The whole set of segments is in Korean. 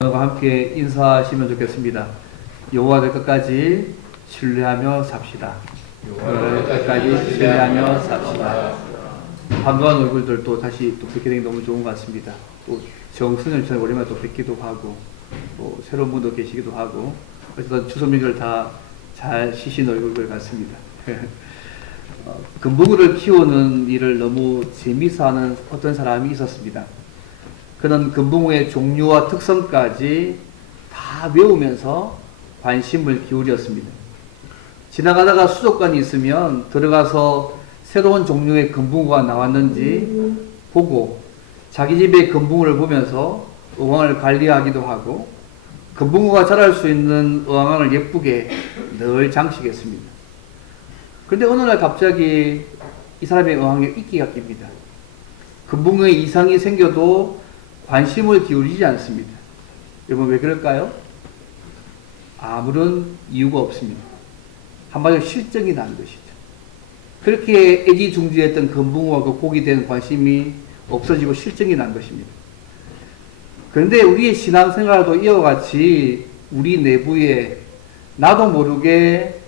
와 함께 인사하시면 좋겠습니다. 여호와를 끝까지 신뢰하며 삽시다. 여호와를 끝까지 신뢰하며 삽시다. 반가운 얼굴들 또 다시 또 뵙게 되니 너무 좋은 것 같습니다. 또 정승현처럼 오랜만에 또 뵙기도 하고 또 새로운 분도 계시기도 하고 어쨌든 추석 명절 다 잘 쉬신 얼굴들 같습니다. 금붕어를 키우는 일을 너무 재미있어 하는 어떤 사람이 있었습니다. 그는 금붕어의 종류와 특성까지 다 외우면서 관심을 기울였습니다. 지나가다가 수족관이 있으면 들어가서 새로운 종류의 금붕어가 나왔는지 보고 자기 집의 금붕어를 보면서 어항을 관리하기도 하고 금붕어가 자랄 수 있는 어항을 예쁘게 늘 장식했습니다. 그런데 어느 날 갑자기 이 사람의 어항에 이끼가 낍니다. 금붕어에 이상이 생겨도 관심을 기울이지 않습니다. 여러분 왜 그럴까요? 아무런 이유가 없습니다. 한마디로 실증이 난 것이죠. 그렇게 애지중지했던 금붕어와 그 고기에 대한 관심이 없어지고 실증이 난 것입니다. 그런데 우리의 신앙생활도 이와 같이 우리 내부에 나도 모르게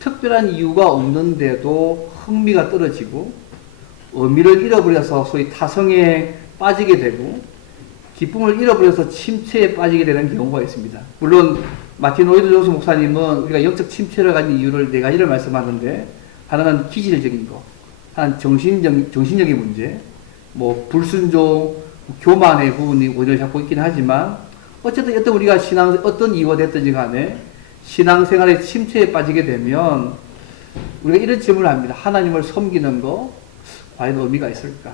특별한 이유가 없는데도 흥미가 떨어지고 의미를 잃어버려서 소위 타성에 빠지게 되고 기쁨을 잃어버려서 침체에 빠지게 되는 경우가 있습니다. 물론 마틴 로이드 존스 목사님은 우리가 영적 침체를 가진 이유를 네 가지를 말씀하는데 하나는 기질적인 거, 하나는 정신적인 문제, 뭐 불순종, 교만의 부분이 원인을 잡고 있긴 하지만 어쨌든 우리가 어떤 이유가 됐든지 간에 신앙생활의 침체에 빠지게 되면 우리가 이런 질문을 합니다. 하나님을 섬기는 거 과연 의미가 있을까?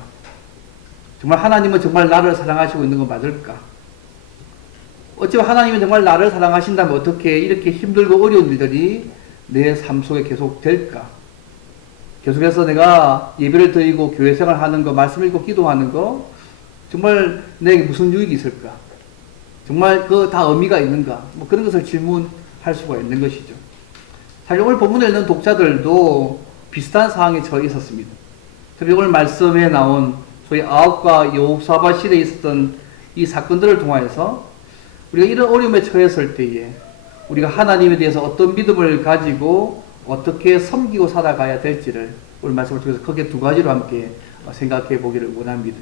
정말 하나님은 정말 나를 사랑하시고 있는 건 맞을까? 어쩌면 하나님은 정말 나를 사랑하신다면 어떻게 이렇게 힘들고 어려운 일들이 내 삶 속에 계속 될까? 계속해서 내가 예배를 드리고 교회 생활하는 거, 말씀 읽고 기도하는 거 정말 내게 무슨 유익이 있을까? 정말 그 다 의미가 있는가? 뭐 그런 것을 질문할 수가 있는 것이죠. 사실 오늘 본문에 있는 독자들도 비슷한 상황에 처해 있었습니다. 특히 오늘 말씀에 나온 소위 아합과 여호사밧 시대에 있었던 이 사건들을 통하여서 우리가 이런 어려움에 처했을 때에 우리가 하나님에 대해서 어떤 믿음을 가지고 어떻게 섬기고 살아가야 될지를 오늘 말씀을 통해서 크게 두 가지로 함께 생각해 보기를 원합니다.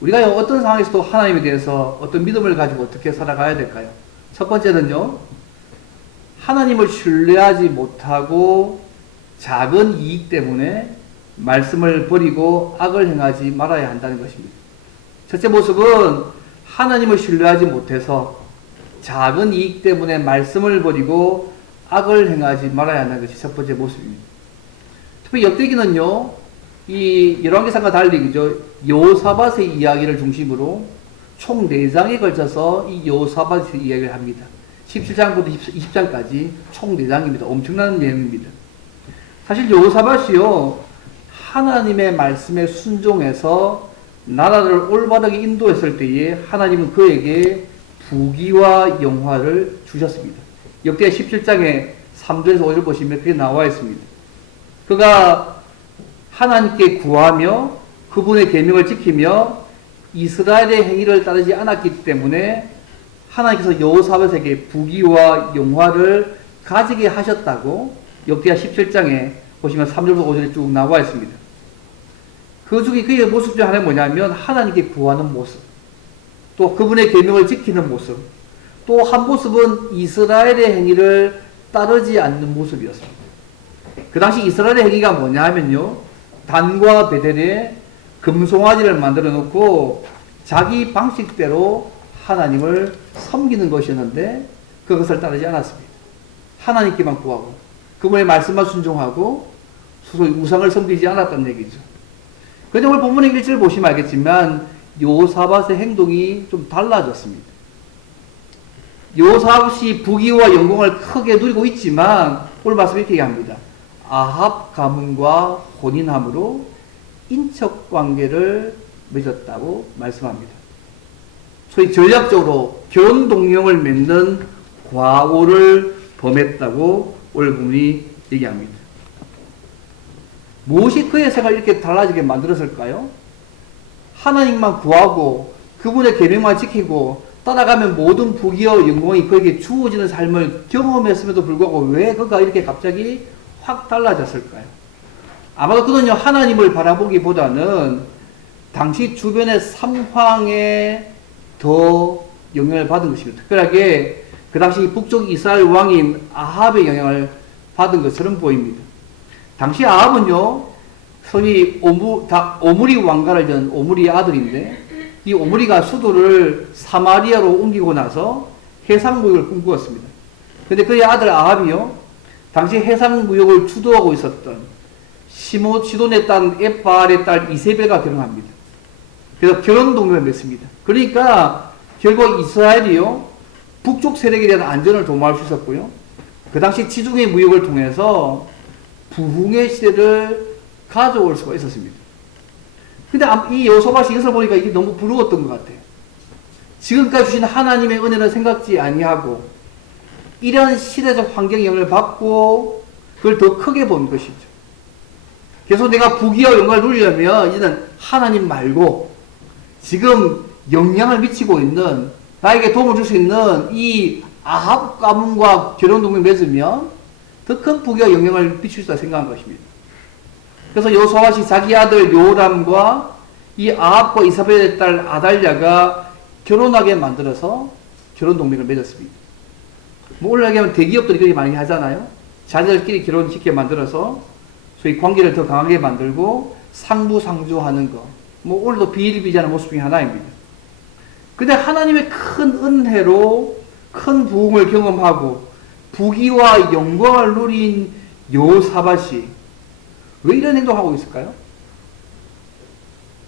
우리가 어떤 상황에서도 하나님에 대해서 어떤 믿음을 가지고 어떻게 살아가야 될까요? 첫 번째는요, 하나님을 신뢰하지 못하고 작은 이익 때문에 말씀을 버리고 악을 행하지 말아야 한다는 것입니다. 첫째 모습은 하나님을 신뢰하지 못해서 작은 이익 때문에 말씀을 버리고 악을 행하지 말아야 한다는 것이 첫 번째 모습입니다. 특히 역대기는요, 이 열왕기상과 달리 여호사밧의 이야기를 중심으로 총 4장에 걸쳐서 이 여호사밧의 이야기를 합니다. 17장부터 20장까지 총 4장입니다. 엄청난 내용입니다. 사실 여호사밧이요, 하나님의 말씀에 순종해서 나라를 올바르게 인도했을 때에 하나님은 그에게 부귀와 영화를 주셨습니다. 역대 17장에 3절에서 5절 보시면 그게 나와 있습니다. 그가 하나님께 구하며 그분의 계명을 지키며 이스라엘의 행위를 따르지 않았기 때문에 하나님께서 여호사밧에게 부귀와 영화를 가지게 하셨다고 역대하 17장에 보시면 3절부터 5절에 쭉 나와 있습니다. 그 중에 그의 모습 중 하나는 뭐냐면 하나님께 구하는 모습, 또 그분의 계명을 지키는 모습, 또 한 모습은 이스라엘의 행위를 따르지 않는 모습이었습니다. 그 당시 이스라엘의 행위가 뭐냐 하면요, 단과 베델에 금송아지를 만들어 놓고 자기 방식대로 하나님을 섬기는 것이었는데 그것을 따르지 않았습니다. 하나님께만 구하고 그분의 말씀만 순종하고 소소히 우상을 섬기지 않았다는 얘기죠. 그런데 오늘 본문의 1절 보시면 알겠지만 여호사밧의 행동이 좀 달라졌습니다. 여호사밧이 부귀와 영광을 크게 누리고 있지만 오늘 말씀 이렇게 얘기합니다. 아합 가문과 혼인함으로 인척관계를 맺었다고 말씀합니다. 소위 전략적으로 결혼 동령을 맺는 과오를 범했다고 오늘 본문이 얘기합니다. 무엇이 그의 생활을 이렇게 달라지게 만들었을까요? 하나님만 구하고 그분의 계명만 지키고 따라가면 모든 부귀와 영광이 그에게 주어지는 삶을 경험했음에도 불구하고 왜 그가 이렇게 갑자기 확 달라졌을까요? 아마도 그는요, 하나님을 바라보기보다는 당시 주변의 상황에 더 영향을 받은 것입니다. 특별하게 그 당시 북쪽 이스라엘 왕인 아합의 영향을 받은 것처럼 보입니다. 당시 아합은요, 소위 오므리 왕가를 전 오므리의 아들인데, 이 오므리가 수도를 사마리아로 옮기고 나서 해상무역을 꿈꾸었습니다. 근데 그의 아들 아합이요, 당시 해상무역을 주도하고 있었던 시돈의 딸 에발의 딸 이세벨과 결혼합니다. 그래서 결혼 동맹을 맺습니다. 그러니까 결국 이스라엘이요, 북쪽 세력에 대한 안전을 도모할 수 있었고요, 그 당시 지중해 무역을 통해서 부흥의 시대를 가져올 수가 있었습니다. 근데 이 여호사밧이 이것을 보니까 이게 너무 부러웠던 것 같아요. 지금까지 주신 하나님의 은혜는 생각지 아니하고 이러한 시대적 환경의 영향을 받고 그걸 더 크게 본 것이죠. 그래서 내가 부귀와 영광을 누리려면 이제는 하나님 말고 지금 영향을 미치고 있는, 나에게 도움을 줄 수 있는 이 아합 가문과 결혼 동맹 맺으면 더 큰 부귀와 영향을 미칠 수 있다 생각한 것입니다. 그래서 여호사밧이 자기 아들 요람과 이 아합과 이사벨의 딸 아달랴가 결혼하게 만들어서 결혼 동맹을 맺었습니다. 뭐 오늘 얘기하면 대기업들이 그렇게 많이 하잖아요. 자녀들끼리 결혼시켜 만들어서 소위 관계를 더 강하게 만들고 상부상조하는 거. 뭐 오늘도 비일비재하는 모습 중에 하나입니다. 근데 하나님의 큰 은혜로 큰 부흥을 경험하고 부귀와 영광을 누린 여호사밧이 왜 이런 행동을 하고 있을까요?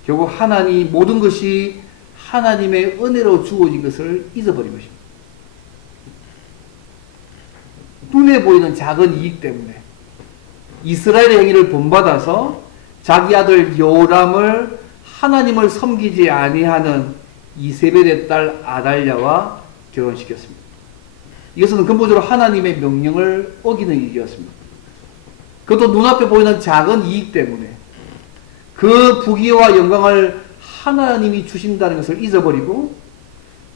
결국 하나님, 모든 것이 하나님의 은혜로 주어진 것을 잊어버린 것입니다. 눈에 보이는 작은 이익 때문에 이스라엘의 행위를 본받아서 자기 아들 요람을 하나님을 섬기지 아니하는 이세벨의 딸 아달랴와 결혼시켰습니다. 이것은 근본적으로 하나님의 명령을 어기는 일이었습니다. 그것도 눈앞에 보이는 작은 이익 때문에 그 부귀와 영광을 하나님이 주신다는 것을 잊어버리고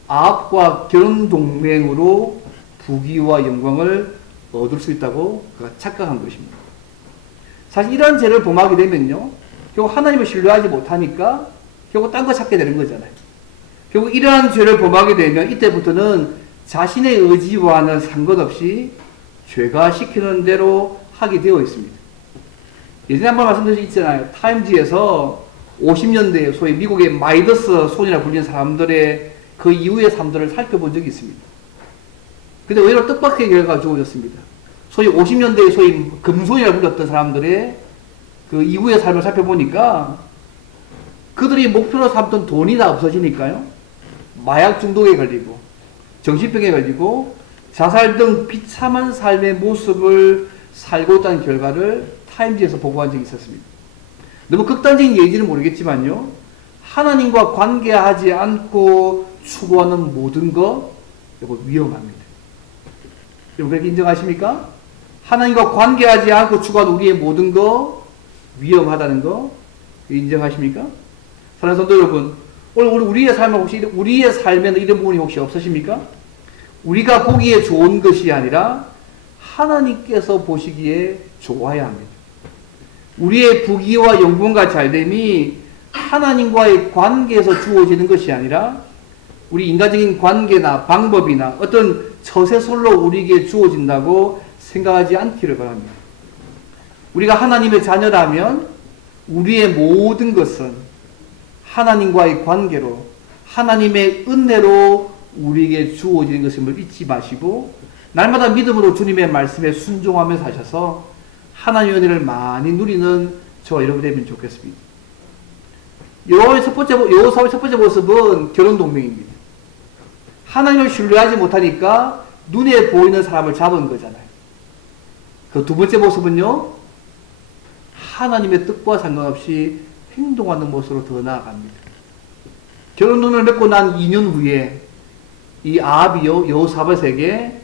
아합과 결혼 동맹으로 부귀와 영광을 얻을 수 있다고 그가 착각한 것입니다. 사실 이러한 죄를 범하게 되면요, 결국 하나님을 신뢰하지 못하니까 결국 딴 거 찾게 되는 거잖아요. 결국 이러한 죄를 범하게 되면 이때부터는 자신의 의지와는 상관없이 죄가 시키는 대로 하게 되어 있습니다. 예전에 한번 말씀드린 적 있잖아요. 타임지에서 50년대에 소위 미국의 마이더스 손이라 불리는 사람들의 그 이후의 삶들을 살펴본 적이 있습니다. 근데 오히려 뜻밖의 결과가 주어졌습니다. 소위 50년대에 소위 금손이라 불렸던 사람들의 그 이후의 삶을 살펴보니까 그들이 목표로 삼던 돈이 다 없어지니까요, 마약 중독에 걸리고 정신병에 걸리고 자살 등 비참한 삶의 모습을 살고 있다는 결과를 타임지에서 보고한 적이 있었습니다. 너무 극단적인 예지는 모르겠지만요, 하나님과 관계하지 않고 추구하는 모든 것, 이거 위험합니다. 여러분 그렇게 인정하십니까? 하나님과 관계하지 않고 추구하는 우리의 모든 것 위험하다는 거 인정하십니까? 사랑하는 성도 여러분, 오늘 우리의 삶에 혹시 우리의 삶에는 이런 부분이 혹시 없으십니까? 우리가 보기에 좋은 것이 아니라 하나님께서 보시기에 좋아야 합니다. 우리의 부귀와 영광과 잘됨이 하나님과의 관계에서 주어지는 것이 아니라 우리 인간적인 관계나 방법이나 어떤 처세솔로 우리에게 주어진다고 생각하지 않기를 바랍니다. 우리가 하나님의 자녀라면 우리의 모든 것은 하나님과의 관계로, 하나님의 은혜로 우리에게 주어지는 것임을 잊지 마시고 날마다 믿음으로 주님의 말씀에 순종하며 사셔서 하나님의 은혜를 많이 누리는 저와 여러분이 되면 좋겠습니다. 여호사의 첫 번째 모습은 결혼 동맹입니다. 하나님을 신뢰하지 못하니까 눈에 보이는 사람을 잡은 거잖아요. 그 두 번째 모습은요, 하나님의 뜻과 상관없이 행동하는 모습으로 더 나아갑니다. 결혼 동맹을 맺고 난 2년 후에 이 아합이요, 여호사밧에게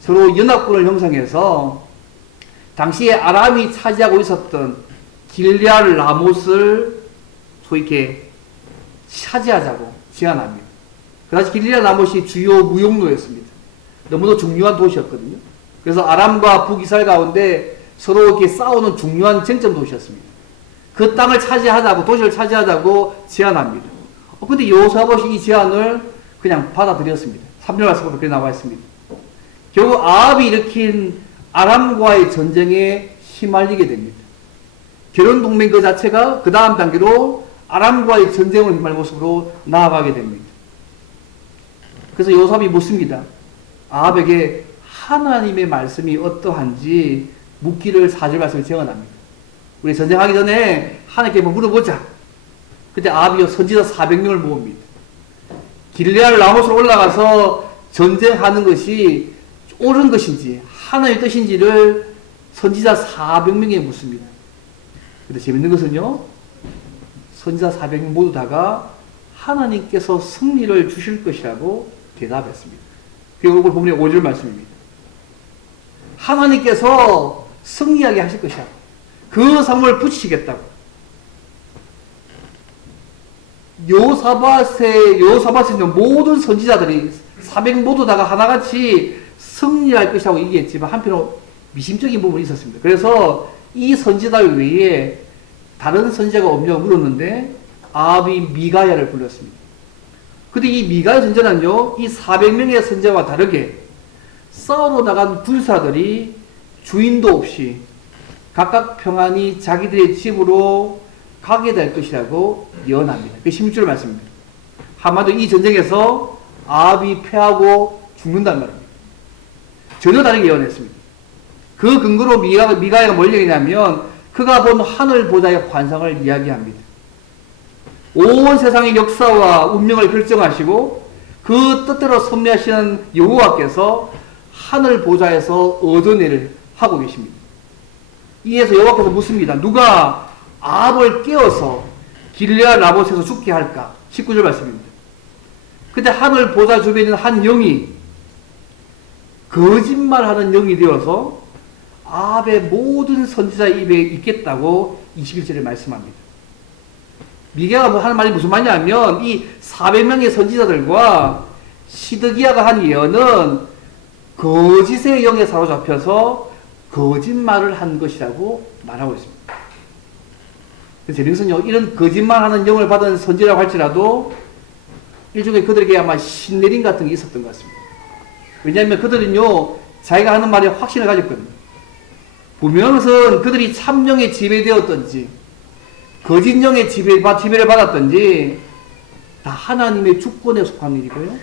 서로 연합군을 형성해서 당시에 아람이 차지하고 있었던 길르앗 라못을 소위 이렇게 차지하자고 제안합니다. 그 당시 길리아 라못이 주요 무역로였습니다. 너무도 중요한 도시였거든요. 그래서 아람과 북이스라엘 가운데 서로 이렇게 싸우는 중요한 쟁점 도시였습니다. 그 땅을 차지하자고, 도시를 차지하자고 제안합니다. 근데 여호사밧이 이 제안을 그냥 받아들였습니다. 3절 말씀으로 그렇게 나와 있습니다. 결국 아합이 일으킨 아람과의 전쟁에 휘말리게 됩니다. 결혼 동맹 그 자체가 그 다음 단계로 아람과의 전쟁을 휘말린 모습으로 나아가게 됩니다. 그래서 여호사밧이 묻습니다. 아합에게 하나님의 말씀이 어떠한지 묻기를 4절 말씀을 제언합니다. 우리 전쟁하기 전에 하나님께 한번 물어보자. 그때 아합이 선지자 400명을 모읍니다. 길르앗 라못으로 올라가서 전쟁하는 것이 옳은 것인지 하나님의 뜻인지를 선지자 400명에 묻습니다. 근데 재밌는 것은요, 선지자 400명 모두 다가 하나님께서 승리를 주실 것이라고 대답했습니다. 그리고 이걸 보면 5절 말씀입니다. 하나님께서 승리하게 하실 것이야. 그 삶을 붙이시겠다고. 여호사밧에 있는 모든 선지자들이 400 모두 다가 하나같이 승리할 것이라고 얘기했지만 한편으로 미심적인 부분이 있었습니다. 그래서 이 선지자들 외에 다른 선지자가 없냐고 물었는데 아합이 미가야를 불렀습니다. 근데 이 미가야 선지자는요, 이 400명의 선지자와 다르게 싸우러 나간 군사들이 주인도 없이 각각 평안히 자기들의 집으로 가게 될 것이라고 예언합니다. 그 16절 말씀입니다. 한마디로 이 전쟁에서 아합이 패하고 죽는단 말입니다. 전혀 다르게 예언했습니다. 그 근거로 미가야가 뭘 얘기냐면 그가 본 하늘 보좌의 환상을 이야기합니다. 온 세상의 역사와 운명을 결정하시고 그 뜻대로 섭리하시는 여호와께서 하늘 보좌에서 얻어내를 하고 계십니다. 이에서 여호와께서 묻습니다. 누가 아합을 깨어서 길르앗 라못에서 죽게 할까? 19절 말씀입니다. 그때 하늘 보좌 주변에 있는 한 영이 거짓말하는 영이 되어서 아합의 모든 선지자의 입에 있겠다고 21절에 말씀합니다. 미가야가 하는 말이 무슨 말이냐면 이 400명의 선지자들과 시드기야가 한 예언은 거짓의 영에 사로잡혀서 거짓말을 한 것이라고 말하고 있습니다. 재밌은요, 이런 거짓말하는 영을 받은 선지라고 할지라도 일종의 그들에게 아마 신내림 같은 게 있었던 것 같습니다. 왜냐하면 그들은요, 자기가 하는 말에 확신을 가졌거든요. 분명한 것은 그들이 참령에 지배되었던지 거짓 영의 지배를 받았던지 다 하나님의 주권에 속한 일이고요,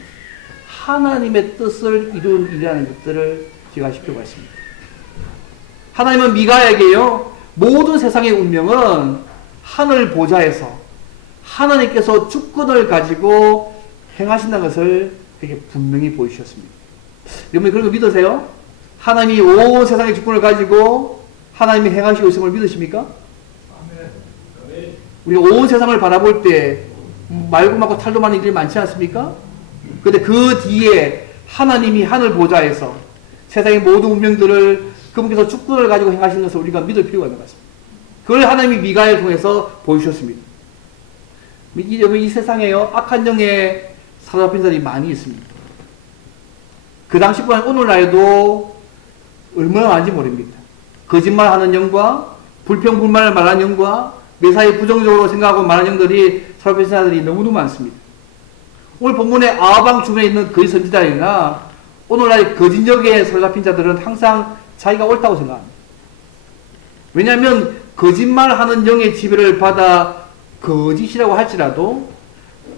하나님의 뜻을 이룬 일이라는 것들을 기억하실 필요가 있습니다. 하나님은 미가야에게요, 모든 세상의 운명은 하늘 보좌에서 하나님께서 주권을 가지고 행하신다는 것을 되게 분명히 보여주셨습니다. 여러분 그런 거 믿으세요? 하나님이 온 세상의 주권을 가지고 하나님이 행하시고 있음을 믿으십니까? 우리가 온 세상을 바라볼 때 말고 많고 탈도 많은 일이 많지 않습니까? 그런데 그 뒤에 하나님이 하늘 보좌에서 세상의 모든 운명들을 그분께서 주권을 가지고 행하시는 것을 우리가 믿을 필요가 있는 것 같습니다. 그걸 하나님이 미가야를 통해서 보여주셨습니다. 이 세상에요, 악한 영에 사로잡힌 자들이 많이 있습니다. 그 당시보다 오늘날에도 얼마나 많은지 모릅니다. 거짓말하는 영과 불평불만을 말하는 영과 매사에 부정적으로 생각하고 말하는 영들이 사로잡힌 자들이 너무도 많습니다. 오늘 본문에 아합왕 주변에 있는 거짓 선지자들이나 오늘날 거짓 영에 사로잡힌 자들은 항상 자기가 옳다고 생각합니다. 왜냐하면 거짓말하는 영의 지배를 받아 거짓이라고 할지라도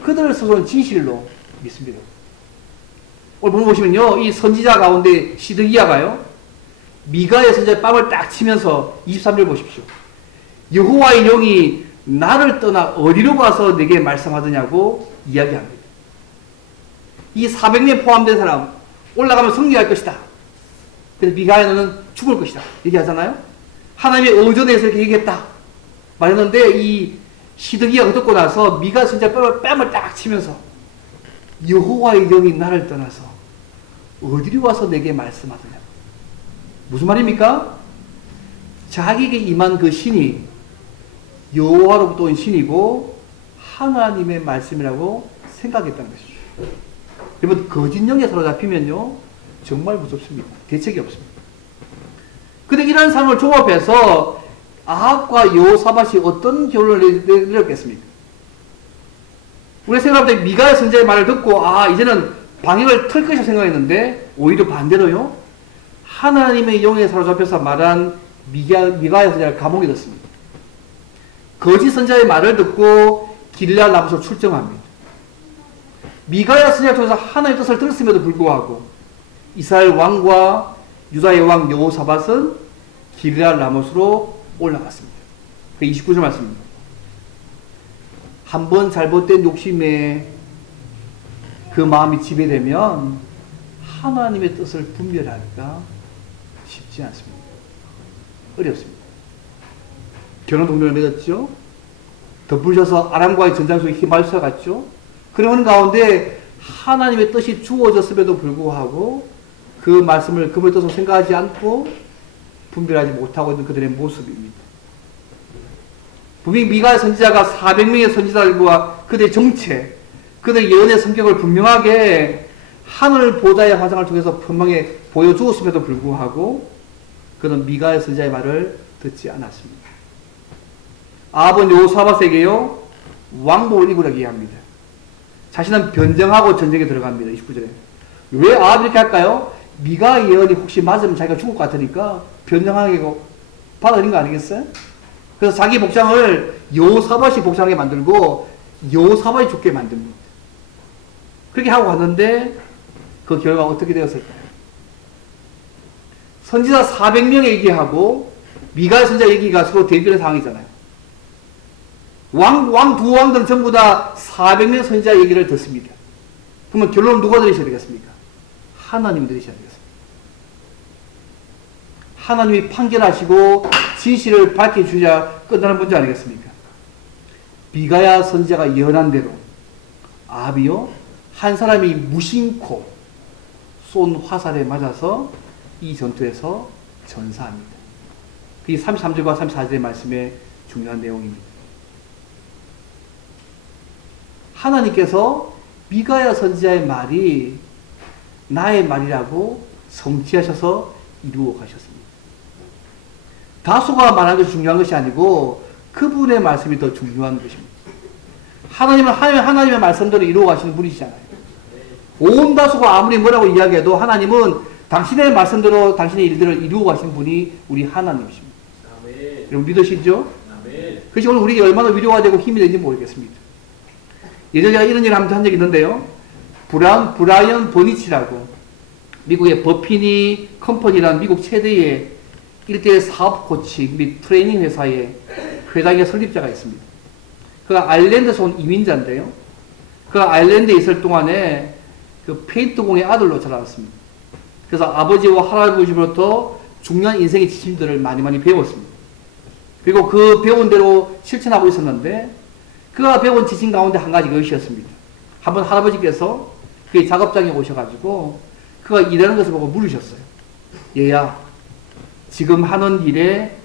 그들 스스로는 진실로 믿습니다. 오늘 본문 보시면요, 이 선지자 가운데 시드기야가요, 미가의 선지자의 뺨을 딱 치면서 23절 보십시오. 여호와의 영이 나를 떠나 어디로 가서 내게 말씀하더냐고 이야기합니다. 이 400명 포함된 사람 올라가면 승리할 것이다. 그래서 미가야는 죽을 것이다 얘기하잖아요. 하나님의 의존에서 이렇게 얘기했다 말했는데 이 시드기야가 듣고 나서 미가 선지자 뺨을 딱 치면서 여호와의 영이 나를 떠나서 어디로 와서 내게 말씀하더냐. 무슨 말입니까? 자기에게 임한 그 신이 여호와로부터 온 신이고 하나님의 말씀이라고 생각했다는 것입니다. 여러분, 거짓 영에 사로잡히면요, 정말 무섭습니다. 대책이 없습니다. 근데 이런 상황을 종합해서 아합과 여호사밧이 어떤 결론을 내렸겠습니까? 우리 생각할 때 미가야 선지자의 말을 듣고 이제는 방역을 틀 것이라 생각했는데 오히려 반대로요, 하나님의 영에 사로잡혀서 말한 미가야 선지자를 감옥에 넣습니다. 거짓 선지자의 말을 듣고 길르앗 나무로 출정합니다. 미가야 선지자를 통해서 하나님의 뜻을 들었음에도 불구하고 이스라엘 왕과 유다의 왕 여호사밧은 길르앗 라못으로 올라갔습니다. 그 29절 말씀입니다. 한번 잘못된 욕심에 그 마음이 지배되면 하나님의 뜻을 분별하기가 쉽지 않습니다. 어렵습니다. 결혼 동료를 맺었죠. 덧불셔서 아람과의 전장 속에 휘말려 갔죠. 그런 가운데 하나님의 뜻이 주어졌음에도 불구하고 그 말씀을 그분의 뜻으로 생각하지 않고 분별하지 못하고 있는 그들의 모습입니다. 분명히 미가 선지자가 400명의 선지자들과 그들의 정체, 그들의 예언의 성격을 분명하게 하늘 보좌의 화상을 통해서 분명히 보여주었음에도 불구하고 그는 미가의 선지자의 말을 듣지 않았습니다. 아합은 여호사밧에게요, 왕복을 입으라고 얘기합니다. 자신은 변정하고 전쟁에 들어갑니다. 29절에. 왜 아합이 이렇게 할까요? 미가의 예언이 혹시 맞으면 자기가 죽을 것 같으니까 변정하게 받아들인 거 아니겠어요? 그래서 자기 복장을 여호사밧이 복장하게 만들고 여호사밧이 죽게 만듭니다. 그렇게 하고 갔는데 그 결과가 어떻게 되었을까요? 선지자 400명 얘기하고 미가의 선지자 얘기가 서로 대결의 상황이잖아요. 두 왕들은 전부 다 400명 선지자 얘기를 듣습니다. 그러면 결론은 누가 들으셔야 되겠습니까? 하나님이 들으셔야 되겠습니다. 하나님이 판결하시고 진실을 밝혀주셔야 끝나는 문제 아니겠습니까? 미가야 선지자가 예언한 대로 아합이요, 한 사람이 무심코 쏜 화살에 맞아서 이 전투에서 전사합니다. 그게 33절과 34절의 말씀의 중요한 내용입니다. 하나님께서 미가야 선지자의 말이 나의 말이라고 성취하셔서 이루어 가셨습니다. 다수가 말하는 것이 중요한 것이 아니고 그분의 말씀이 더 중요한 것입니다. 하나님은 하나님의 말씀대로 이루어 가시는 분이시잖아요. 온 다수가 아무리 뭐라고 이야기해도 하나님은 당신의 말씀대로 당신의 일들을 이루어 가시는 분이 우리 하나님이십니다. 아멘. 여러분 믿으시죠? 아멘. 그것이 오늘 우리에게 얼마나 위로가 되고 힘이 되는지 모르겠습니다. 예전에 제가 이런 일을 한 적이 있는데요. 브라이언 버니치라고 미국의 버피니 컴퍼니라는 미국 최대의 일대의 사업 코치 및 트레이닝 회사의 회장의 설립자가 있습니다. 그가 아일랜드에서 온 이민자인데요. 그가 아일랜드에 있을 동안에 그 페인트공의 아들로 자라났습니다. 그래서 아버지와 할아버지로부터 중요한 인생의 지침들을 많이 배웠습니다. 그리고 그 배운 대로 실천하고 있었는데 그가 배운 지침 가운데 한 가지가 이것이었습니다. 한번 할아버지께서 그의 작업장에 오셔가지고 그가 일하는 것을 보고 물으셨어요. 얘야, 지금 하는 일에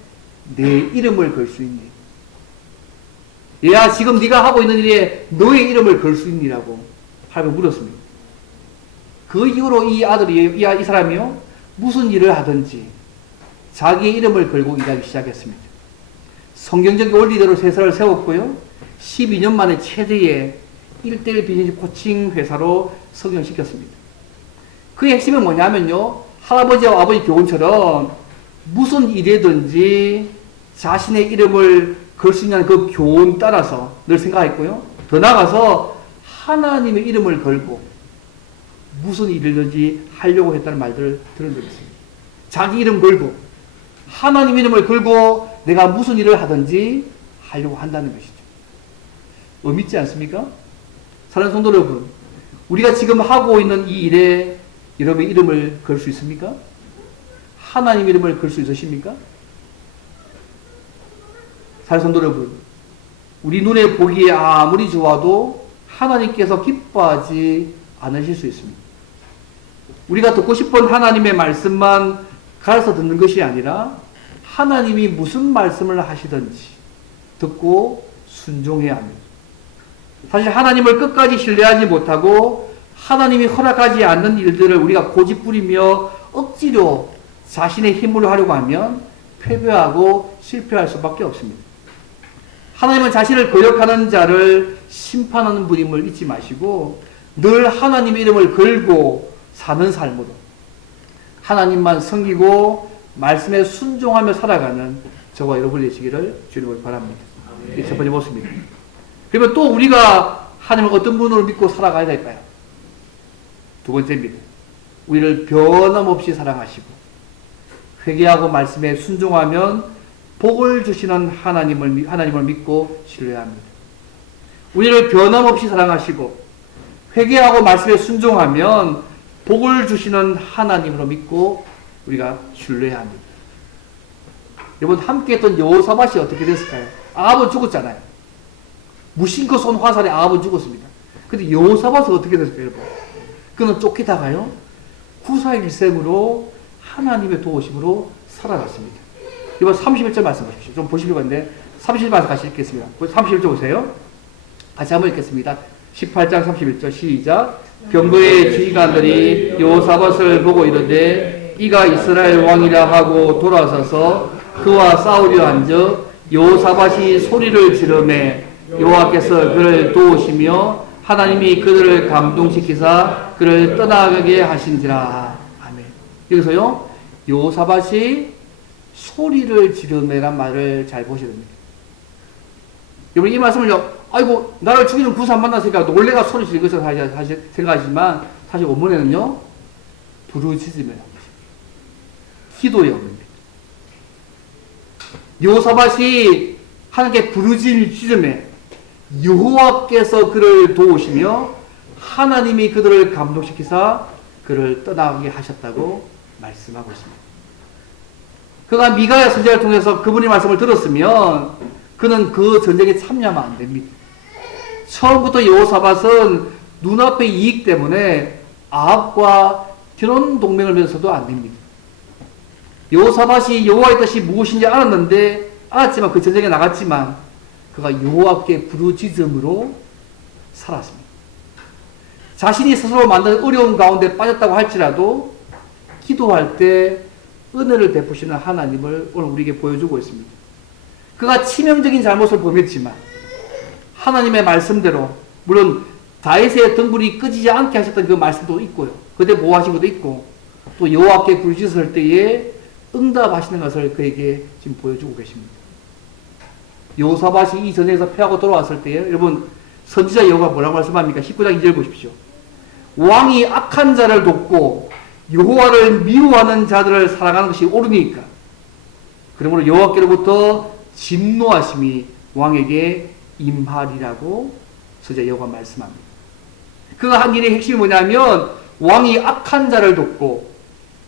내 이름을 걸 수 있니? 얘야, 지금 네가 하고 있는 일에 너의 이름을 걸 수 있니라고 할아버지가 물었습니다. 그 이후로 이 사람이요, 무슨 일을 하든지 자기의 이름을 걸고 일하기 시작했습니다. 성경적 원리대로 회사를 세웠고요. 12년 만에 최대의 1대1 비즈니스 코칭 회사로 성장시켰습니다. 그 핵심은 뭐냐면요, 할아버지와 아버지 교훈처럼 무슨 일이든지 자신의 이름을 걸 수 있는 그 교훈 따라서 늘 생각했고요. 더 나아가서 하나님의 이름을 걸고 무슨 일이든지 하려고 했다는 말들을 들은 적이 있습니다. 자기 이름 걸고 하나님 이름을 걸고 내가 무슨 일을 하든지 하려고 한다는 것이죠. 의미 있지 않습니까? 사랑하는 성도 여러분, 우리가 지금 하고 있는 이 일에 여러분의 이름을 걸 수 있습니까? 하나님 이름을 걸 수 있으십니까? 사랑하는 성도 여러분, 우리 눈에 보기에 아무리 좋아도 하나님께서 기뻐하지 않으실 수 있습니다. 우리가 듣고 싶은 하나님의 말씀만 가르쳐 듣는 것이 아니라 하나님이 무슨 말씀을 하시든지 듣고 순종해야 합니다. 사실 하나님을 끝까지 신뢰하지 못하고 하나님이 허락하지 않는 일들을 우리가 고집부리며 억지로 자신의 힘으로 하려고 하면 패배하고 실패할 수밖에 없습니다. 하나님은 자신을 거역하는 자를 심판하는 분임을 잊지 마시고 늘 하나님의 이름을 걸고 사는 삶으로 하나님만 섬기고 말씀에 순종하며 살아가는 저와 여러분이 되시기를 주님을 바랍니다. 이게 첫 번째 모습입니다. 그러면 또 우리가 하나님을 어떤 분으로 믿고 살아가야 될까요? 두 번째입니다. 우리를 변함없이 사랑하시고 회개하고 말씀에 순종하면 복을 주시는 하나님을 믿고 신뢰합니다. 우리를 변함없이 사랑하시고 회개하고 말씀에 순종하면 복을 주시는 하나님으로 믿고 우리가 신뢰합니다. 여러분 함께 했던 여호사밧이 어떻게 됐을까요? 아합은 죽었잖아요. 무심코 쏜 화살에 아합은 죽었습니다. 근데 여호사밧은 어떻게 됐을까요? 여러분? 그는 쫓기다가요 구사일생으로 하나님의 도우심으로 살아갔습니다. 이번 31절 말씀하십시오. 좀 보시려고 했는데 31절 말씀 같이 읽겠습니다. 31절 보세요. 같이 한번 읽겠습니다. 18장 31절 시작. 병거의 지휘관들이 여호사밧을 보고 이르되 이가 이스라엘 왕이라 하고 돌아서서 그와 싸우려 한즉 여호사밧이 소리를 지르매 여호와께서 그를 도우시며 하나님이 그들을 감동시키사 그를 떠나가게 하신지라. 아멘. 여기서요 여호사밧이 소리를 지르매란 말을 잘 보셔야 됩니다. 여러분 이 말씀을요 아이고 나를 죽이는 구사 만났으니까 놀래가 소리 지르는 것을 생각하시지만 사실 원문에는요 부르짖음이라는 것입니다. 기도의 언어입니다. 여호사밧이 하나님께 부르짖음에 여호와께서 그를 도우시며 하나님이 그들을 감동시키사 그를 떠나게 하셨다고 말씀하고 있습니다. 그가 미가야 선지자를 통해서 그분의 말씀을 들었으면 그는 그 전쟁에 참여하면 안 됩니다. 처음부터 여호사밧은 눈앞의 이익 때문에 아합과 결혼 동맹을 맺어서도 안 됩니다. 여호사밧이 여호와의 뜻이 무엇인지 알았지만 그 전쟁에 나갔지만 그가 여호와께 부르짖음으로 살았습니다. 자신이 스스로 만든 어려운 가운데 빠졌다고 할지라도 기도할 때 은혜를 베푸시는 하나님을 오늘 우리에게 보여주고 있습니다. 그가 치명적인 잘못을 범했지만 하나님의 말씀대로 물론 다윗의 등불이 꺼지지 않게 하셨던 그 말씀도 있고요. 그때 보호하신 것도 있고 또 여호와께 부르짖을 때에 응답하시는 것을 그에게 지금 보여주고 계십니다. 여호사밧이 이 전쟁에서 패하고 돌아왔을 때에 여러분 선지자 여호가 뭐라고 말씀합니까? 19장 2절 보십시오. 왕이 악한 자를 돕고 여호와를 미워하는 자들을 사랑하는 것이 옳으니까 그러므로 여호와께로부터 진노하심이 왕에게 임하리라고 선지자 여호가 말씀합니다. 그가 한 일의 핵심이 뭐냐면 왕이 악한 자를 돕고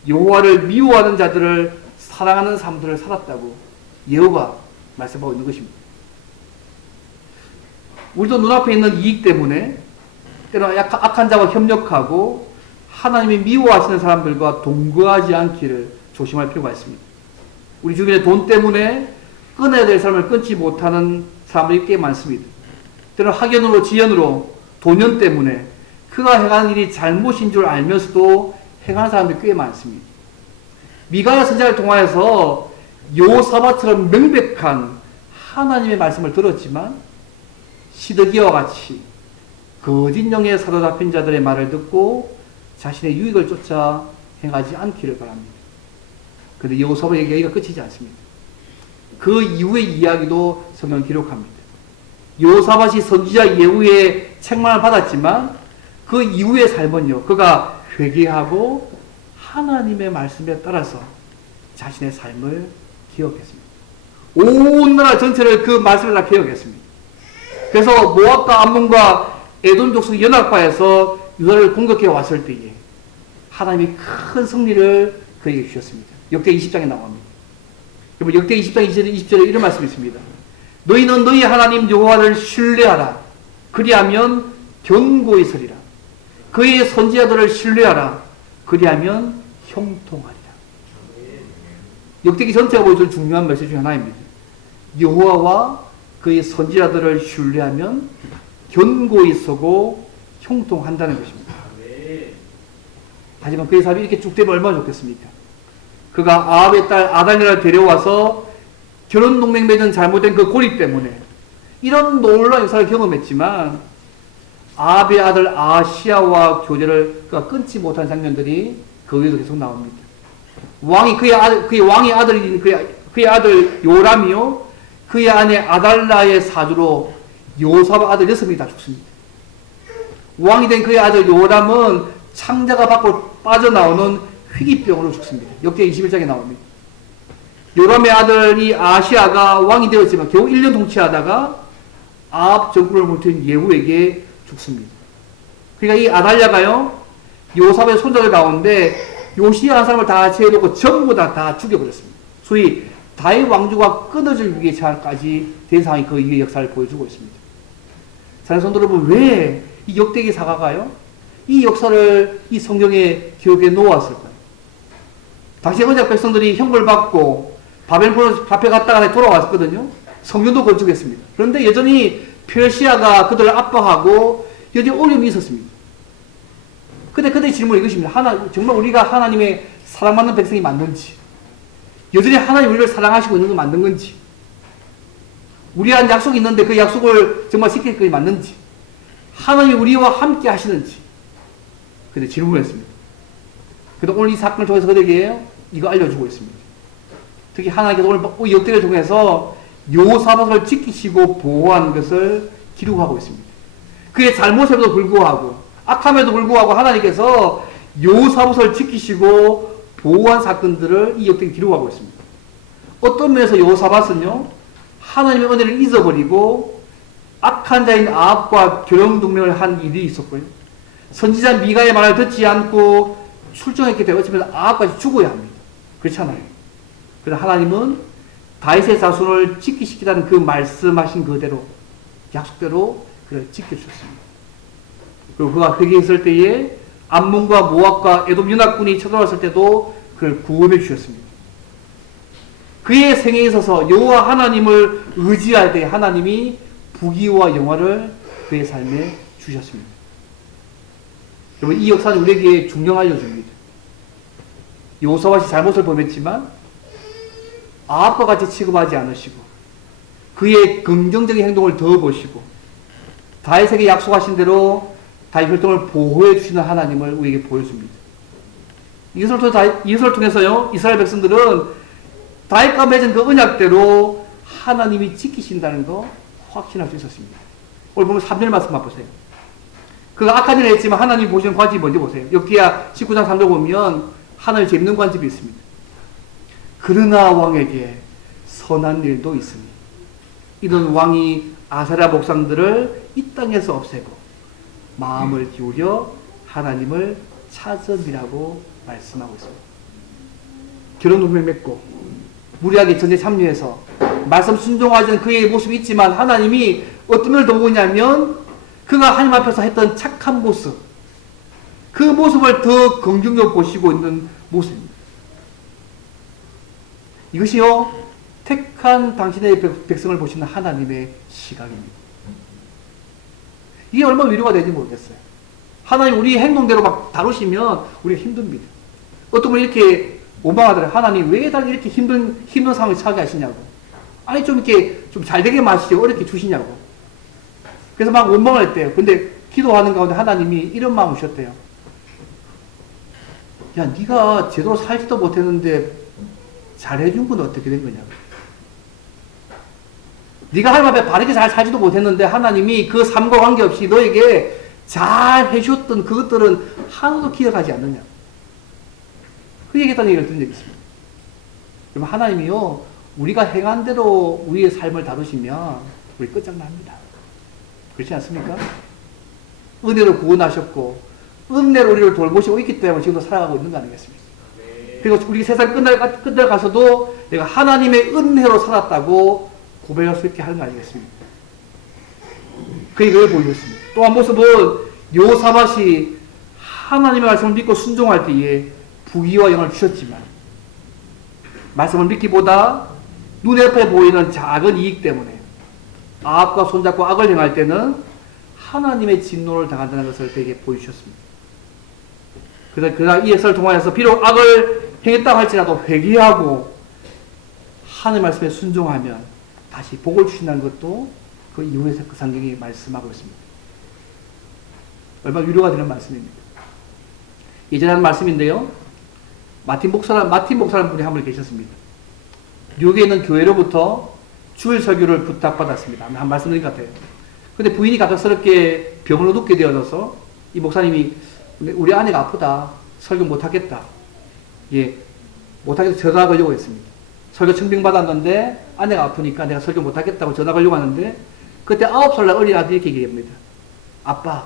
여호와를 미워하는 자들을 사랑하는 삶들을 살았다고 여호가 말씀하고 있는 것입니다. 우리도 눈앞에 있는 이익 때문에 때로는 악한 자와 협력하고 하나님이 미워하시는 사람들과 동거하지 않기를 조심할 필요가 있습니다. 우리 주변에 돈 때문에 끊어야 될 사람을 끊지 못하는 사람들이 꽤 많습니다. 때로는 학연으로 지연으로 돈연 때문에 그가 행하는 일이 잘못인 줄 알면서도 행하는 사람들이 꽤 많습니다. 미가야 선지자를 통하여서 여호사밧처럼 명백한 하나님의 말씀을 들었지만 시드기와 같이 거짓 영에 사로잡힌 자들의 말을 듣고 자신의 유익을 쫓아 행하지 않기를 바랍니다. 그런데 여호사밧의 얘기가 끝이지 않습니다. 그 이후의 이야기도 성경 기록합니다. 여호사밧이 선지자 예후의 책망을 받았지만 그 이후의 삶은요 그가 회개하고 하나님의 말씀에 따라서 자신의 삶을 기억했습니다. 온 나라 전체를 그 말씀을 다 기억했습니다. 그래서 모압과 암몬과 에돔 족속이 연합하여서 유다를 공격해 왔을 때에 하나님이 큰 승리를 그에게 주셨습니다. 역대 20장에 나옵니다. 여러분 역대 20장 20절에 이런 말씀이 있습니다. 너희는 너희 하나님 여호와를 신뢰하라. 그리하면 견고히 서리라. 그의 선지자들을 신뢰하라. 그리하면 형통하리라. 역대기 전체가 보여줄 중요한 메시지 중 하나입니다. 여호와와 그의 선지자들을 신뢰하면 견고히 서고 형통한다는 것입니다. 하지만 그의 삶이 이렇게 쭉 되면 얼마나 좋겠습니까? 그가 아합의 딸 아달랴를 데려와서 결혼 동맹 맺은 잘못된 그 고립 때문에 이런 놀라운 역사를 경험했지만 아합의 아들 아시야와 교제를 그가 끊지 못한 장면들이 그 위에도 계속 나옵니다. 왕이 그의 왕의 아들인 그의 아들 요람이요, 그의 아내 아달랴의 사주로 요사바 아들 6명이 다 죽습니다. 왕이 된 그의 아들 요람은 창자가 밖으로 빠져나오는 희귀병으로 죽습니다. 역대 21장에 나옵니다. 요람의 아들이 아시아가 왕이 되었지만 겨우 1년 통치하다가 아합 정권을 물튼 예후에게 죽습니다. 그러니까 이 아달랴가요, 요사바의 손자들 가운데 요시야 한 사람을 다 제해놓고 전부 다 죽여버렸습니다. 소위 다윗 왕조가 끊어질 위기에까지 된 상황이 그 이후의 역사를 보여주고 있습니다. 사랑하는 성도 여러분, 왜 이 역대기 사가가요? 이 역사를 이 성경에 기록해 놓았을까요? 당시 언약 백성들이 형벌받고 바벨론 앞에 갔다가 돌아왔거든요. 성전도 건축했습니다. 그런데 여전히 페르시아가 그들을 압박하고 여전히 어려움이 있었습니다. 근데 그때 질문이 이것입니다. 정말 우리가 하나님의 사랑받는 백성이 맞는지, 여전히 하나님 우리를 사랑하시고 있는 거 맞는 건지, 우리한 약속이 있는데 그 약속을 정말 지킬 것이 맞는지, 하나님이 우리와 함께 하시는지, 근데 질문했습니다. 그래서 오늘 이 사건을 통해서 그들에게 이거 알려주고 있습니다. 특히 하나님께서 오늘 역대를 통해서 요사밧을 지키시고 보호하는 것을 기록하고 있습니다. 그의 잘못에도 불구하고, 악함에도 불구하고 하나님께서 요사밧을 지키시고 보호한 사건들을 이 역대에 기록하고 있습니다. 어떤 면에서 요사밧은요, 하나님의 은혜를 잊어버리고 악한 자인 아합과 결혼 동맹을 한 일이 있었고요. 선지자 미가의 말을 듣지 않고 출정했기 때문에 어쩌면 아합까지 죽어야 합니다. 그렇잖아요. 그래서 하나님은 다윗의 자손을 지키시키라는 그 말씀하신 그대로, 약속대로 그를 지켜주셨습니다. 그리고 그가 회개했을 때에 암몬과 모압과 에돔 연합군이 쳐들어왔을 때도 그를 구원해 주셨습니다. 그의 생애에 있어서 여호와 하나님을 의지할 때 하나님이 부귀와 영화를 그의 삶에 주셨습니다. 여러분, 이 역사는 우리에게 중요한 알려줍니다. 요사밧이 잘못을 범했지만 아합과 같이 취급하지 않으시고 그의 긍정적인 행동을 더 보시고 다윗에게 약속하신 대로 다윗 혈통을 보호해 주시는 하나님을 우리에게 보여줍니다. 이것을 통해서요, 이스라엘 백성들은 다윗과 맺은 그 언약대로 하나님이 지키신다는 거 확신할 수 있었습니다. 오늘 보면 3절 말씀만 보세요. 그가 악한 일을 했지만 하나님이 보시는 관점이 뭔지 보세요. 역기야 19장 3절 보면 하나님 재밌는 관점이 있습니다. 그러나 왕에게 선한 일도 있으니 이는 왕이 아사랴 목상들을 이 땅에서 없애고 마음을 기울여 하나님을 찾음이라고 말씀하고 있습니다. 결혼 동맹 맺고 무리하게 전쟁에 참여해서 말씀 순종하는 그의 모습이 있지만 하나님이 어떤 면을 더 보냐면 그가 하나님 앞에서 했던 착한 모습, 그 모습을 더 긍정적으로 보시고 있는 모습입니다. 이것이요, 택한 당신의 백성을 보시는 하나님의 시각입니다. 이게 얼마나 위로가 되는지 모르겠어요. 하나님 우리 행동대로 막 다루시면 우리가 힘듭니다. 어떤 분이 이렇게 원망하더라고요. 하나님 왜 나를 이렇게 힘든 상황에 처하게 하시냐고. 아니 좀 이렇게 좀 잘되게 마시지 어렵게 주시냐고. 그래서 막 원망을 했대요. 근데 기도하는 가운데 하나님이 이런 마음을 주셨대요. 야, 네가 제대로 살지도 못했는데 잘해준 건 어떻게 된 거냐고. 네가 하나님 앞에 바르게 잘 살지도 못했는데 하나님이 그 삶과 관계없이 너에게 잘 해주셨던 그것들은 하나도 기억하지 않느냐. 그 얘기했다는 얘기를 들은 적이 있습니다. 그럼 하나님이요, 우리가 행한 대로 우리의 삶을 다루시면 우리 끝장납니다. 그렇지 않습니까? 은혜로 구원하셨고 은혜로 우리를 돌보시고 있기 때문에 지금도 살아가고 있는 거 아니겠습니까? 그리고 우리 세상 끝날 가서도 내가 하나님의 은혜로 살았다고 고백할 수 있게 하는 거 아니겠습니까? 그 얘기를 보여줬습니다. 또 한 모습은 요사밧이 하나님의 말씀을 믿고 순종할 때에 부귀와 영을 주셨지만 말씀을 믿기보다 눈앞에 보이는 작은 이익 때문에 아합과 손잡고 악을 행할 때는 하나님의 진노를 당한다는 것을 그에게 보여주셨습니다. 그러나 이 역사를 통하여서 비록 악을 행했다고 할지라도 회개하고 하나님의 말씀에 순종하면 다시 복을 주신다는 것도 그 이후에 그 성경이 말씀하고 있습니다. 얼마나 위로가 되는 말씀입니다. 예전에 한 말씀인데요. 마틴 목사라는 분이 한 분 계셨습니다. 뉴욕에 있는 교회로부터 주일 설교를 부탁받았습니다. 한 말씀드린 것 같아요. 근데 부인이 갑작스럽게 병으로 눕게 되어져서 이 목사님이 우리 아내가 아프다. 설교 못하겠다. 예, 못하겠다. 전화 걸려고 했습니다. 설교 청빙 받았는데 아내가 아프니까 내가 설교 못하겠다고 전화 걸려고 하는데 그때 9살 어린 아들이 이렇게 얘기합니다. 아빠,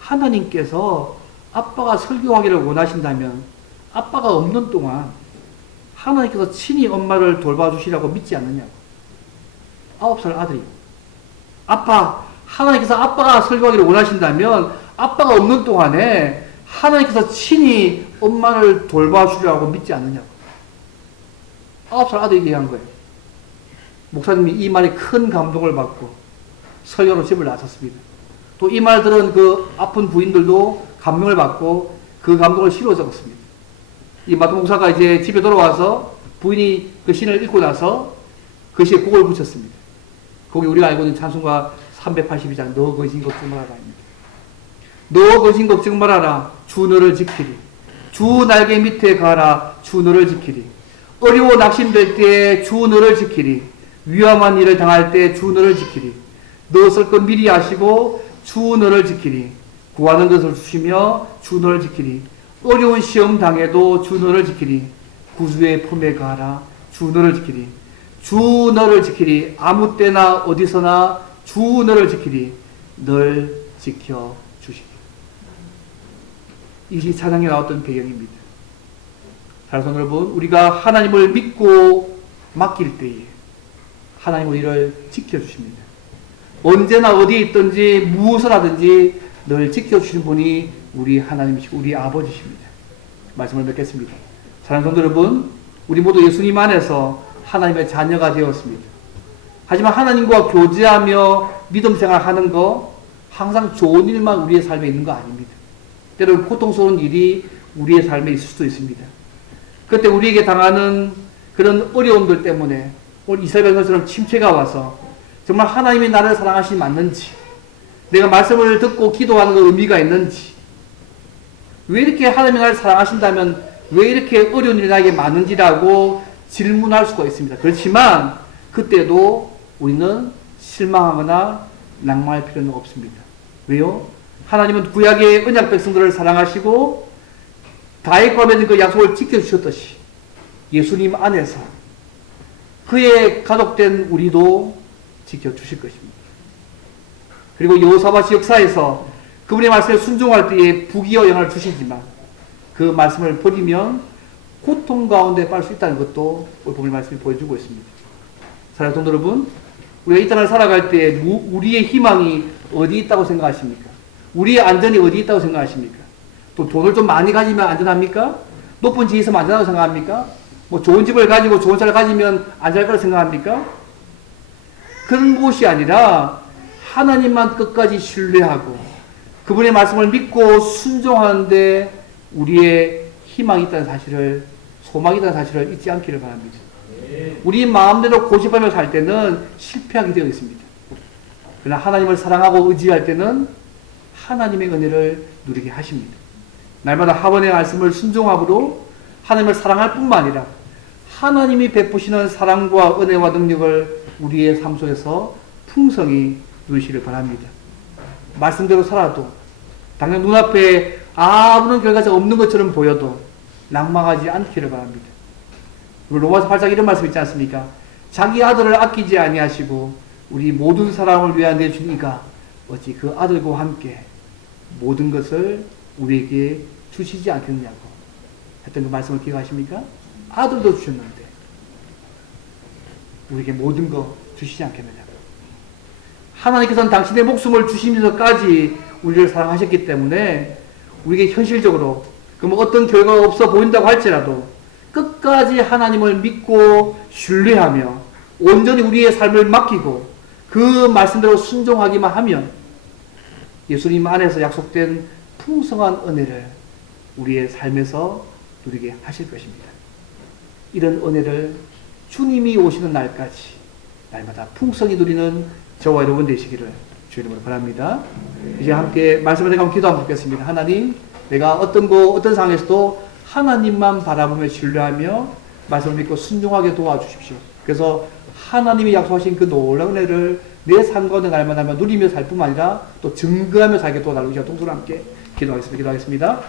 하나님께서 아빠가 설교하기를 원하신다면 아빠가 없는 동안 하나님께서 친히 엄마를 돌봐주시라고 믿지 않느냐고. 9살 아들이. 아빠, 하나님께서 아빠가 설교하기를 원하신다면 아빠가 없는 동안에 하나님께서 친히 엄마를 돌봐주시라고 믿지 않느냐고. 9살 아들이 얘기한 거예요. 목사님이 이 말에 큰 감동을 받고 설교로 집을 나섰습니다. 또 이 말 들은 그 아픈 부인들도 감명을 받고 그 감동을 시로 적었습니다. 이 마트 목사가 이제 집에 돌아와서 부인이 그 신을 읽고 나서 그 시에 곡을 붙였습니다. 거기 우리가 알고 있는 찬송가 382장 너 거진 걱정 말아라입니다. 너 거진 걱정 말아라. 주 너를 지키리. 주 날개 밑에 가라. 주 너를 지키리. 어려워 낙심될 때 주 너를 지키리. 위험한 일을 당할 때 주 너를 지키리. 너 쓸 것 미리 아시고 주 너를 지키리. 구하는 것을 주시며 주 너를 지키리. 어려운 시험 당해도 주 너를 지키리. 구주의 품에 가라. 주 너를 지키리. 주 너를 지키리. 아무 때나 어디서나 주 너를 지키리. 널 지켜 주시리. 이 찬양에 나왔던 배경입니다. 사랑하는 여러분, 우리가 하나님을 믿고 맡길 때에 하나님 우리를 지켜주십니다. 언제나 어디에 있든지 무엇을 하든지 늘 지켜주시는 분이 우리 하나님이시고 우리 아버지십니다. 말씀을 맺겠습니다. 사랑하는 성도 여러분, 우리 모두 예수님 안에서 하나님의 자녀가 되었습니다. 하지만 하나님과 교제하며 믿음 생활하는 거 항상 좋은 일만 우리의 삶에 있는 거 아닙니다. 때로는 고통스러운 일이 우리의 삶에 있을 수도 있습니다. 그때 우리에게 당하는 그런 어려움들 때문에 오늘 이스라엘 백성처럼 침체가 와서 정말 하나님이 나를 사랑하시지 않는지, 내가 말씀을 듣고 기도하는 그 의미가 있는지, 왜 이렇게 하나님이 나를 사랑하신다면 왜 이렇게 어려운 일이 나에게 많은지라고 질문할 수가 있습니다. 그렇지만 그때도 우리는 실망하거나 낭망할 필요는 없습니다. 왜요? 하나님은 구약의 언약 백성들을 사랑하시고 다윗과 맺은 그 약속을 지켜주셨듯이 예수님 안에서 그의 가족된 우리도 지켜주실 것입니다. 그리고 여호사밧 역사에서 그분의 말씀에 순종할 때에 부귀와 영광을 주시지만 그 말씀을 버리면 고통 가운데 빠질 수 있다는 것도 오늘 본문의 말씀이 보여주고 있습니다. 사랑하는 성도 여러분, 우리가 이 땅을 살아갈 때 우리의 희망이 어디 있다고 생각하십니까? 우리의 안전이 어디 있다고 생각하십니까? 또 돈을 좀 많이 가지면 안전합니까? 높은 지에 있으면 안전하다고 생각합니까? 뭐 좋은 집을 가지고 좋은 차를 가지면 안전할 거라고 생각합니까? 그런 곳이 아니라 하나님만 끝까지 신뢰하고 그분의 말씀을 믿고 순종하는데 우리의 희망이 있다는 사실을, 소망이 있다는 사실을 잊지 않기를 바랍니다. 우리 마음대로 고집하며 살 때는 실패하게 되어 있습니다. 그러나 하나님을 사랑하고 의지할 때는 하나님의 은혜를 누리게 하십니다. 날마다 하나님의 말씀을 순종함으로 하나님을 사랑할 뿐만 아니라 하나님이 베푸시는 사랑과 은혜와 능력을 우리의 삶 속에서 풍성히 누리시길 바랍니다. 말씀대로 살아도 당장 눈앞에 아무런 결과가 없는 것처럼 보여도 낭망하지 않기를 바랍니다. 로마서 8장 이런 말씀 있지 않습니까? 자기 아들을 아끼지 아니하시고 우리 모든 사람을 위하여 내주신 이가 어찌 그 아들과 함께 모든 것을 우리에게 주시지 않겠느냐고 했던 그 말씀을 기억하십니까? 아들도 주셨는데 우리에게 모든 거 주시지 않겠느냐고. 하나님께서는 당신의 목숨을 주시면서까지 우리를 사랑하셨기 때문에 우리에게 현실적으로 그럼 어떤 결과가 없어 보인다고 할지라도 끝까지 하나님을 믿고 신뢰하며 온전히 우리의 삶을 맡기고 그 말씀대로 순종하기만 하면 예수님 안에서 약속된 풍성한 은혜를 우리의 삶에서 누리게 하실 것입니다. 이런 은혜를 주님이 오시는 날까지 날마다 풍성히 누리는 저와 여러분 되시기를 주 이름으로 바랍니다. 이제 함께 말씀을 내가 기도 한번 드리겠습니다. 하나님, 내가 어떤 상황에서도 하나님만 바라보며 신뢰하며 말씀을 믿고 순종하게 도와주십시오. 그래서 하나님이 약속하신 그 놀라운 은혜를 내 삶 가운데 날마다 누리며 살 뿐만 아니라 또 증거하며 살게 도와달라고 동서로 함께 기도하겠습니다.